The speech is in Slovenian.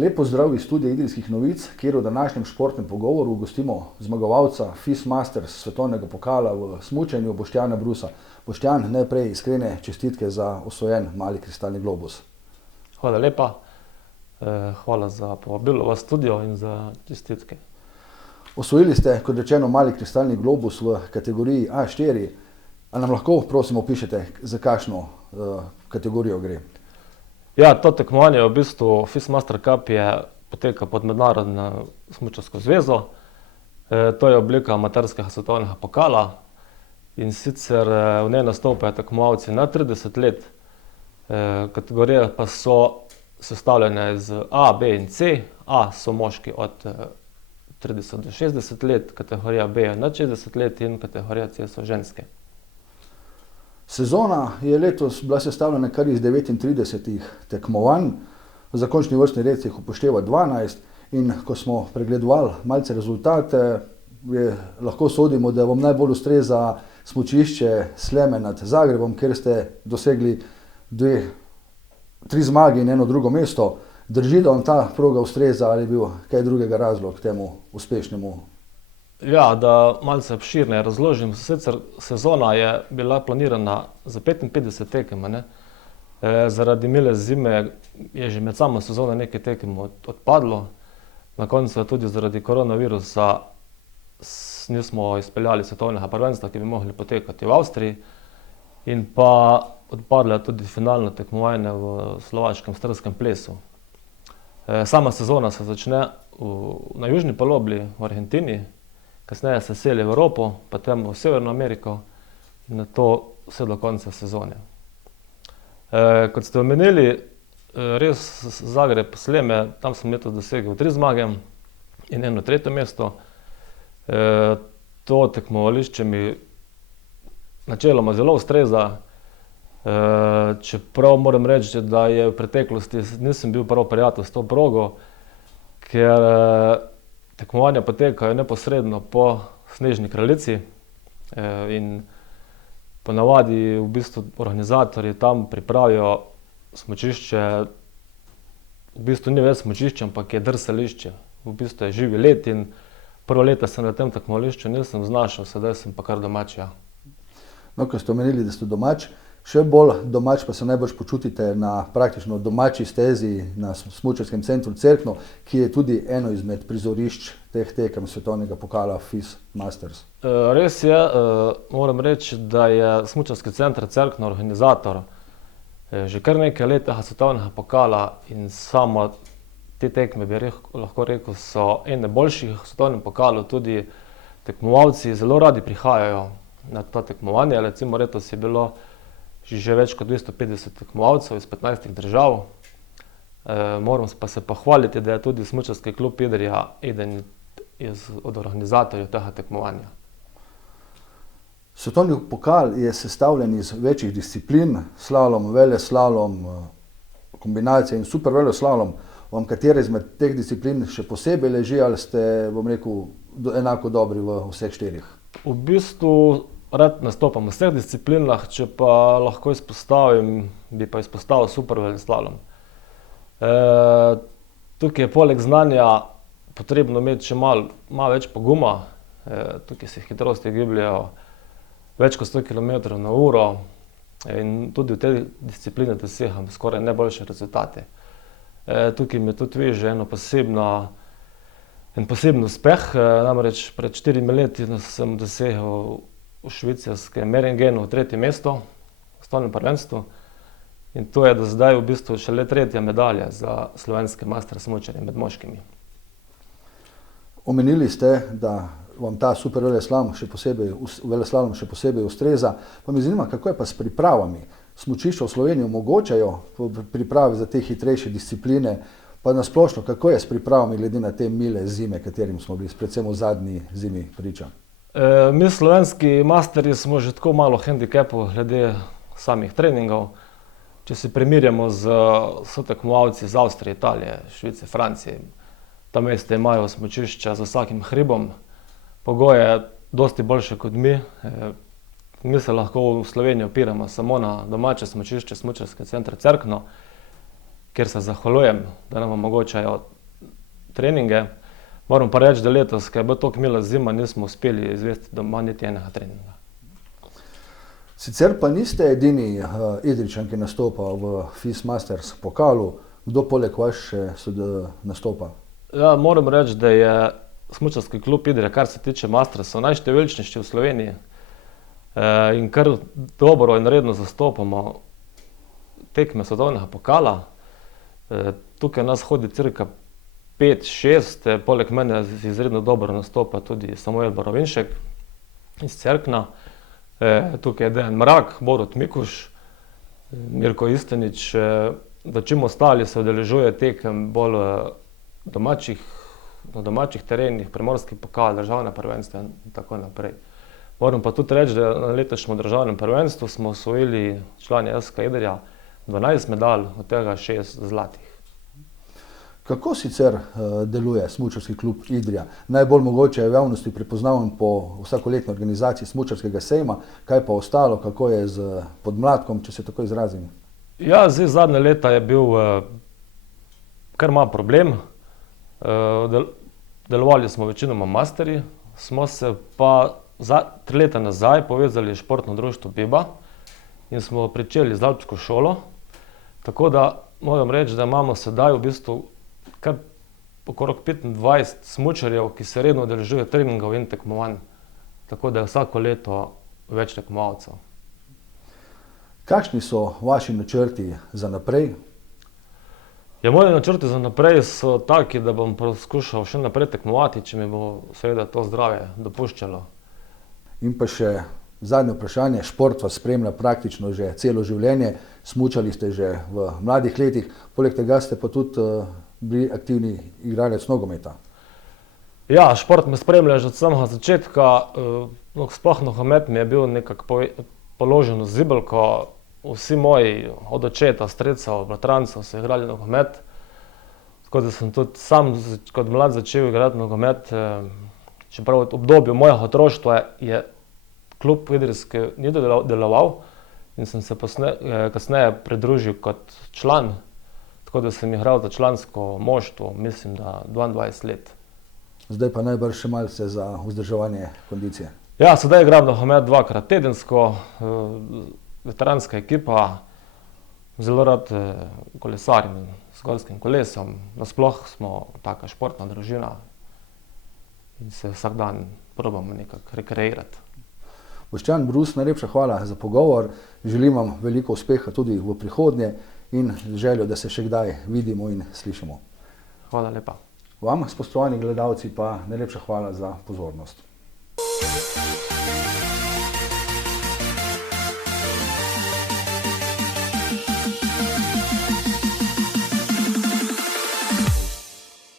Lep pozdrav iz studia Idrijskih novic, kjer v današnjem športnem pogovoru gostimo zmagovalca FIS Masters svetovnega pokala v smučanju Boštjana Brusa. Boštjan, najprej iskrene čestitke za osvojen mali kristalni globus. Hvala lepa, hvala za povabilo v studio in za čestitke. Osvojili ste, kot rečeno, mali kristalni globus v kategoriji A4. A nam lahko, prosim, opišete, za kakšno kategorijo gre? Ja, to tekmovanje v bistvu FIS Master Cup poteka pod Mednarodno smučarsko zvezo. To je oblika amaterskega svetovnega pokala in sicer v njej nastopajo tekmovalci na 30 let. Kategorije pa so sestavljene iz A, B in C. A so moški od 30 do 60 let, kategorija B je nad 60 let in kategorija C so ženske. Sezona je letos bila sestavljena kar iz 39 tekmovanj, za končni vrstni red jih upošteva 12 in ko smo pregledovali malce rezultate, lahko sodimo, da vam najbolj ustreza smučišče Sljeme nad Zagrebom, kjer ste dosegli 3 zmage in eno drugo mesto. Drži, da vam ta proga ustreza ali je bil kaj drugega razlog temu uspešnemu? Ja, da malce obširneje razložim, sicer sezona je bila planirana za 55 tekem, zaradi mile zime je že med samo sezono nekaj tekem odpadlo. Na koncu je tudi zaradi koronavirusa nismo izpeljali svetovnega prvenstva, ki bi mogli potekati v Avstriji, in pa odpadlo je tudi finalno tekmovanje v slovaškem strskem plesu. Sama sezona se začne na južni polobli v Argentini, kasneje se seli v Evropo, potem v Severno Ameriko in nato vse do konca sezone. Kot ste omenili, res Zagreb, Sljeme, tam sem letos dosegel 3 zmage in eno tretje mesto. To tekmovališče mi načeloma zelo ustreza, čeprav moram reči, da je v preteklosti nisem bil prav prijatelj s to progo, ker tekmovanja potekajo neposredno po Snežni Kraljici in ponavadi v bistvu organizatorji tam pripravijo smučišče, v bistvu ni več smučišče, ampak je drsališče. V bistvu je živi led in prvo leta sem na tem tekmovališču nisem znašel, sedaj sem pa kar domač, ja. No, ko ste omenili, da ste domač, še bolj domač pa se najbolj počutite na praktično domači stezi na smučarskem centru Cerkno, ki je tudi eno izmed prizorišč teh tekem svetovnega pokala FIS Masters. Res je, moram reči, da je smučarski center Cerkno organizator že kar nekaj let tega svetovnega pokala in samo te tekme, bi lahko rekel, so ene boljših v svetovnem pokalu, tudi tekmovalci zelo radi prihajajo na ta tekmovanja. Recimo letos je bilo že več kot 250 tekmovalcev iz 15 držav. Moram pa se pohvaliti, da je tudi smučarski klub Idrija eden od organizatorjev tega tekmovanja. Svetovni pokal je sestavljen iz večjih disciplin, slalom, veleslalom, kombinacija in super veleslalom. Vam katera izmed teh disciplin še posebej leži ali ste, bom rekel, enako dobri v vseh 4? V bistvu rad nastopam v vseh disciplinah, če pa lahko izpostavim, bi pa izpostavil super veleslalom. Tukaj je poleg znanja potrebno imeti še malo več poguma. Tukaj se hitrosti gibljejo več kot 100 km/h in tudi v tej disciplini dosegam skoraj najboljše rezultate. Tukaj mi tudi veže en poseben uspeh, namreč pred 4 leti sem dosegel v švicarskem Meringenu 3. mesto v svetovnem prvenstvu in to je do zdaj v bistvu šele 3. medalja za slovenske master smučarje med moškimi. Omenili ste, da vam ta super veleslalom še posebej ustreza, pa me zanima, kako je pa s pripravami? Smučišča v Sloveniji omogočajo priprave za te hitrejše discipline, pa nasplošno, kako je s pripravami glede na te mile zime, katerim smo bili predvsem v zadnji zimi priča? Mi slovenski masterji smo že tako malo hendikepov glede samih treningov. Če se primerjamo z sotekmovalci iz Avstrije, Italije, Švice, Francije, tam mesta imajo smučišča za vsakim hribom, pogoje dosti boljše kot mi. Mi se lahko v Sloveniji opiramo samo na domače smučišče, smučarski center Cerkno. kjer se zahvaljujem, da nam omogočajo treninge. Moram pa reči, da letos, ker je bila tako mila zima, nismo uspeli izvesti doma niti enega treninga. Sicer pa niste edini Idrijčan, ki nastopa v FIS Masters pokalu. Kdo poleg vas še nastopa? Ja, moram reči, da je smučarski klub Idrija, kar se tiče Mastersa, najštevilčnejši v Sloveniji. In kar dobro in redno zastopamo tekme svetovnega pokala. Tukaj nas hodi cirka 5-6, poleg mene izredno dobro nastopa tudi Samuel Borovinšek iz Cerkna. Tukaj je Dejan Mrak, Borut Mikuš, Mirko Istenič. Večino ostali se udeležuje tekem bolj na domačih terenih, primorski pokal, državne prvenstva in tako naprej. Moram pa tudi reči, da na letošnjem državnem prvenstvu smo osvojili člani SK Idrija 12 medalj, od tega 6 zlatih. Kako sicer deluje smučarski klub Idrija? Najbolj mogoče je v javnosti prepoznaven po vsakoletni organizaciji smučarskega sejma, kaj pa ostalo, kako je z podmladkom, če se tako izrazim? Ja, zdaj zadnje leta je bil kar malo problem. Delovali smo večinoma masterji, smo se pa 3 leta nazaj povezali s športno društvo Biba in smo pričeli z alpsko šolo. Tako da moram reči, da imamo sedaj v bistvu kar okrog 25 smučarjev, ki se redno udeležujejo treningov in tekmovanj. Tako da je vsako leto več tekmovalcev. Kakšni so vaši načrti za naprej? Ja, moji načrti za naprej so taki, da bom poskušal še naprej tekmovati, če mi bo seveda to zdravje dopuščalo. In pa še zadnje vprašanje. Šport vas spremlja praktično že celo življenje. Smučali ste že v mladih letih, poleg tega ste pa tudi bili aktivni igralec nogometa. Ja, šport me spremlja že od samega začetka. Sploh nogomet mi je bil nekako položen v zibelko. Vsi moji od očeta, stricev, bratrancev so igrali nogomet. Tako da sem tudi sam kot mlad začel igrati nogomet. Čeprav v obdobju mojega otroštva je klub idrijski ni deloval in sem se kasneje pridružil kot član. Tako da sem igral za člansko moštvo, mislim, da 22 let. Zdaj pa najbrž še malce za vzdrževanje kondicije. Ja, sedaj igram nogomet 2-krat tedensko. Veteranska ekipa, zelo rad kolesarim s gorskim kolesom. Nasploh smo taka športna družina in se vsak dan probamo nekako rekreirati. Boštjan Brus, najlepša hvala za pogovor. Želim vam veliko uspeha tudi v prihodnje in željo, da se še kdaj vidimo in slišimo. Hvala lepa. Vam, spoštovani gledalci, pa najlepša hvala za pozornost.